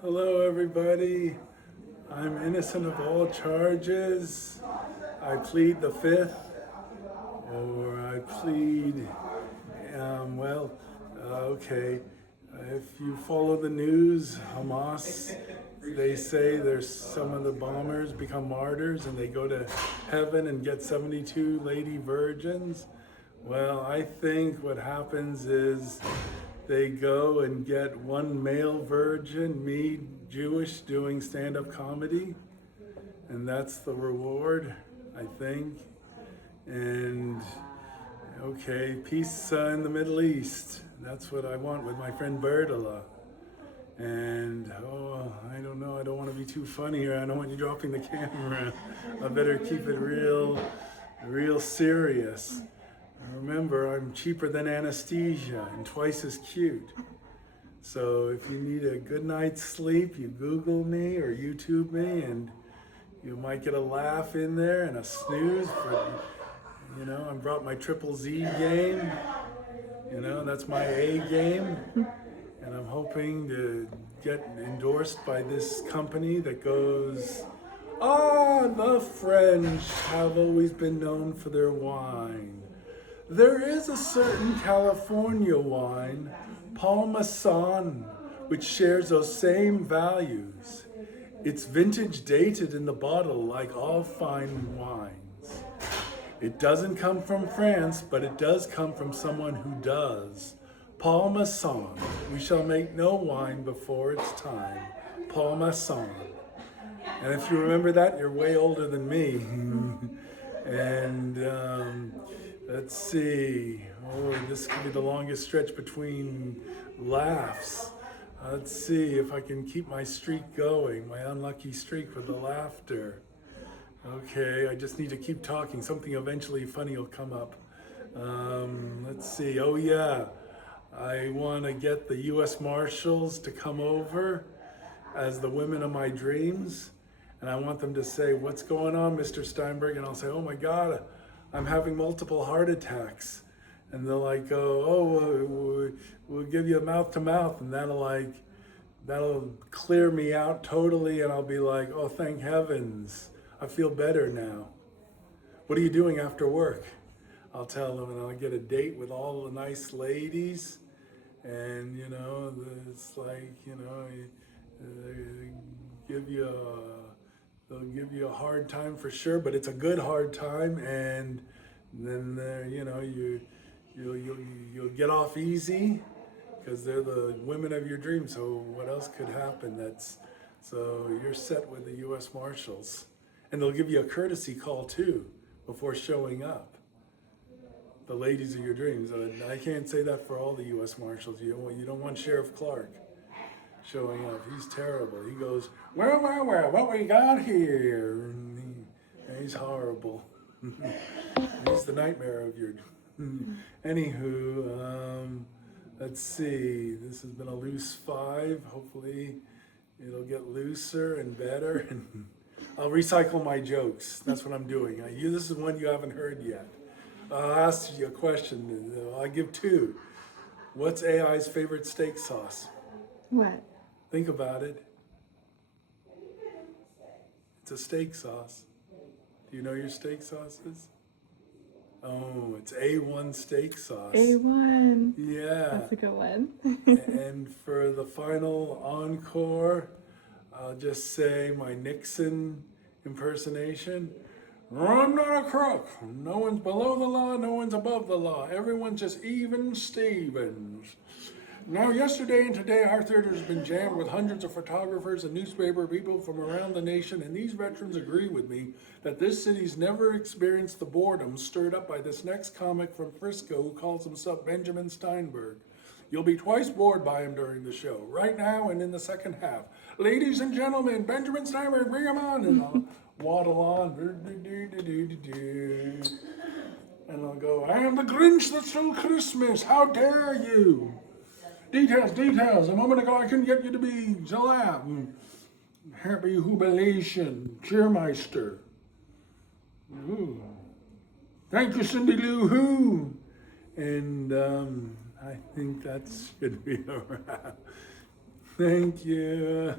Hello, everybody. I'm innocent of all charges. I plead the fifth, or I plead, well, okay. If you follow the news, Hamas, they say there's some of the bombers become martyrs and they go to heaven and get 72 lady virgins. Well, I think what happens is they go and get one male virgin, me, Jewish, doing stand-up comedy, and that's the reward, I think. And okay, peace in the Middle East. That's what I want with my friend Bertola. And I don't know, I don't want to be too funny here. I don't want you dropping the camera. I better keep it real serious. Remember, I'm cheaper than anesthesia and twice as cute. So if you need a good night's sleep, you Google me or YouTube me, and you might get a laugh in there and a snooze. I brought my triple Z game. That's my A game. And I'm hoping to get endorsed by this company that goes, the French have always been known for their wine. There is a certain California wine, Paul Masson, which shares those same values. It's vintage dated in the bottle like all fine wines. It doesn't come from France, but it does come from someone who does. Paul Masson, we shall make no wine before its time. Paul Masson. And if you remember that, you're way older than me. And let's see. This could be the longest stretch between laughs. Let's see if I can keep my streak going, my unlucky streak with the laughter. Okay, I just need to keep talking. Something eventually funny will come up. Let's see. Oh, yeah. I want to get the U.S. Marshals to come over as the women of my dreams. And I want them to say, "What's going on, Mr. Steinberg?" And I'll say, "Oh my God, I'm having multiple heart attacks." And they'll like go, we'll give you a mouth to mouth. And that'll clear me out totally. And I'll be like, "Oh, thank heavens. I feel better now. What are you doing after work?" I'll tell them, and I'll get a date with all the nice ladies. And, it's like, they give you they'll give you a hard time for sure, but it's a good hard time. And then, you'll get off easy because they're the women of your dreams. So what else could happen? So you're set with the U.S. Marshals. And they'll give you a courtesy call too before showing up. The ladies of your dreams. I can't say that for all the U.S. Marshals. You don't want Sheriff Clark showing up. He's terrible. He goes, well, what we got here? And he's horrible. He's the nightmare of your. Anywho, let's see. This has been a loose 5. Hopefully, it'll get looser and better. And I'll recycle my jokes. That's what I'm doing. This is one you haven't heard yet. I'll ask you a question. I'll give 2. What's AI's favorite steak sauce? What? Think about it. It's a steak sauce. Do you know your steak sauces? Oh, it's A1 steak sauce. A1. Yeah. That's a good one. And for the final encore, I'll just say my Nixon impersonation. I'm not a crook. No one's below the law, no one's above the law. Everyone's just even Stevens. Now, yesterday and today, our theater has been jammed with hundreds of photographers and newspaper people from around the nation, and these veterans agree with me that this city's never experienced the boredom stirred up by this next comic from Frisco who calls himself Benjamin Steinberg. You'll be twice bored by him during the show, right now and in the second half. Ladies and gentlemen, Benjamin Steinberg, bring him on. And I'll waddle on. And I'll go, I am the Grinch that stole Christmas. How dare you? Details. A moment ago, I couldn't get you to be Jalap. Happy Jubilation. Cheermeister. Ooh. Thank you, Cindy Lou Who. And I think that should be a wrap. Thank you.